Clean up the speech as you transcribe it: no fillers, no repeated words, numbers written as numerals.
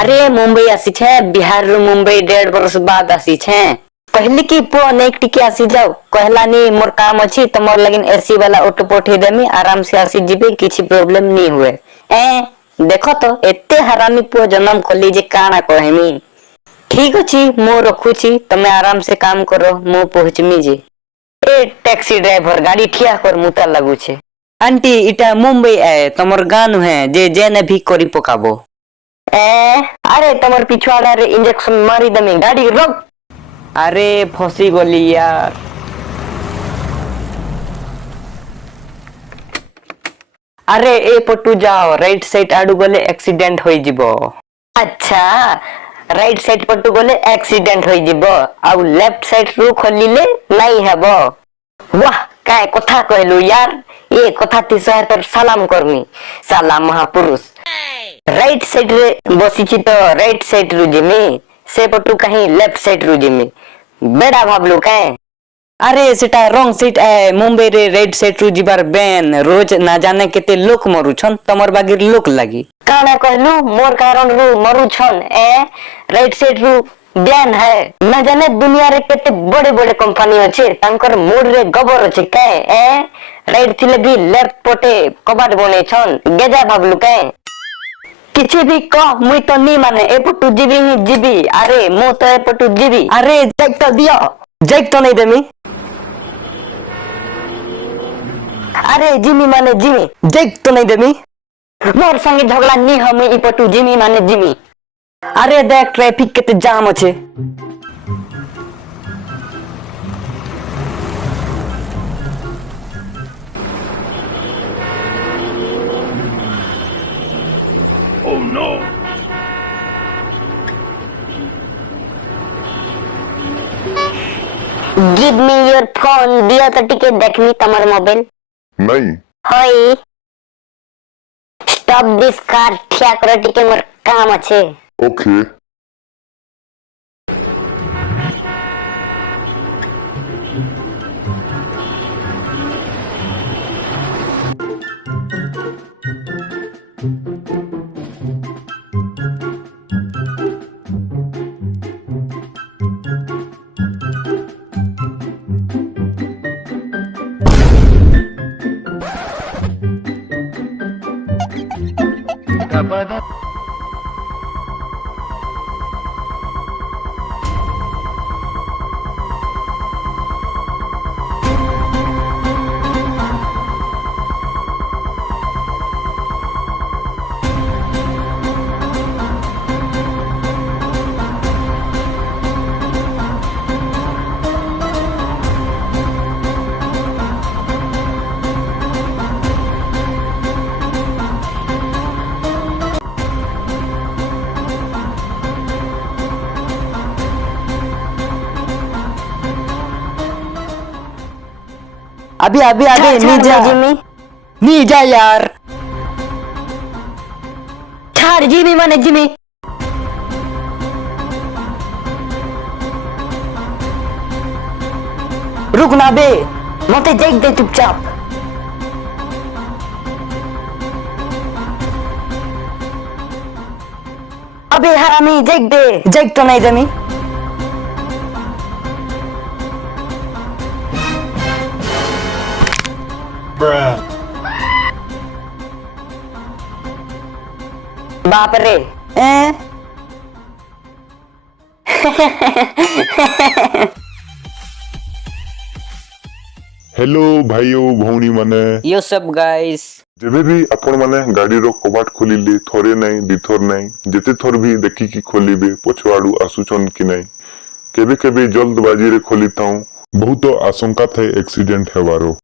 अरे मुंबई आसी छे, बिहार रू मुंबई 1.5 वर्ष बाद आसी छे। कहली कि पुआ नेक टिके आसी जाओ, कहलानी मोर काम अछि तो मोर लगिन एसी वाला ऑटो पठे देमी, आराम से आसी जीबे, किछि प्रॉब्लम नहीं हुए। देखो तो एते हरामी पुआ जन्म कली जे काना कहमी। ठीक अछि मो रखुछि, तमे आराम से काम करो, मो पहुंचमी जे। ए टैक्सी ड्राइवर गाड़ी ठिया कर, मुता लागू छे। आंटी इटा मुंबई आए, तमर गान है जे जेने भी करी पकाबो। अरे तमर पिछवाड़ा रे इंजेक्शन मारी दमी, गाड़ी रोक। अरे फसी गली यार। अरे ए पटू जाओ, राइट साइड आडू गले एक्सीडेंट होई जिवो। अच्छा राइट साइड पटू गले एक्सीडेंट होई जिवो, आउ लेफ्ट साइड रू खोलिले नहीं हेबो। वाह काय कथा कहलु यार, ये कथा ती सहायतर सलाम करमी, साला महापुरुष। राइट साइड रे बसिछि तो राइट साइड रु जिमी, से पटू कहीं लेफ्ट साइड रु जिमी, बेड़ा भाबलु काय। अरे सेटा रॉन्ग साइड है, मुंबई रे राइट साइड रु जिबार बैन, रोज ना जाने केते लोक मरु छन, तमर बागिर लोक लागी। काना कहलु मोर कारण रु मरु छन, राइट साइड रु बैन है। ना जाने दुनिया रे केते बड़े बड़े कंपनी अछि, तांकर मूड रे गबर अछि काय। राइट थिले भी लेफ्ट पटे कबाट बने छन, गेजा भाबलु काय। किछि भी कह मुई तो नहीं माने, एपटू जीबी ही जीबी। अरे मु तो एपटू जीबी। अरे जैक तो दियो, जैक तो नहीं देमी। अरे जिमी माने जिमी, जैक तो नहीं देमी। मोर संगे झगड़ा नहीं हो, मुई एपटू जिमी माने जिमी। अरे देख ट्रैफिक केते जाम अछि। Oh no! Give me your phone, दिया तो टिके देखनी तमर मोबाइल। नहीं। होई। Stop this car, ठिया करो टिके मोर काम अच्छे। ओके। अभी अभी अभी नहीं जा जिमी, नहीं जा यार। छाड़ जिमी माने जिमी। रुक ना बे, मते देख दे चुपचाप। अबे हरामी देख दे, देख तो नहीं जमी। बाप रे। हेलो भाइयों भौणी माने, यो सब गाइस। जेबे भी आपण माने गाड़ी रो कबाट खोलिले थोरे नहीं दिथोर नहीं, जेते थोर भी देखी कि खोलिबे पछवाड़ू आसुचन कि नहीं। केबे केबे जल्दबाजी रे खोली थाऊ, बहुत आशंका थाए एक्सीडेंट हेवारो।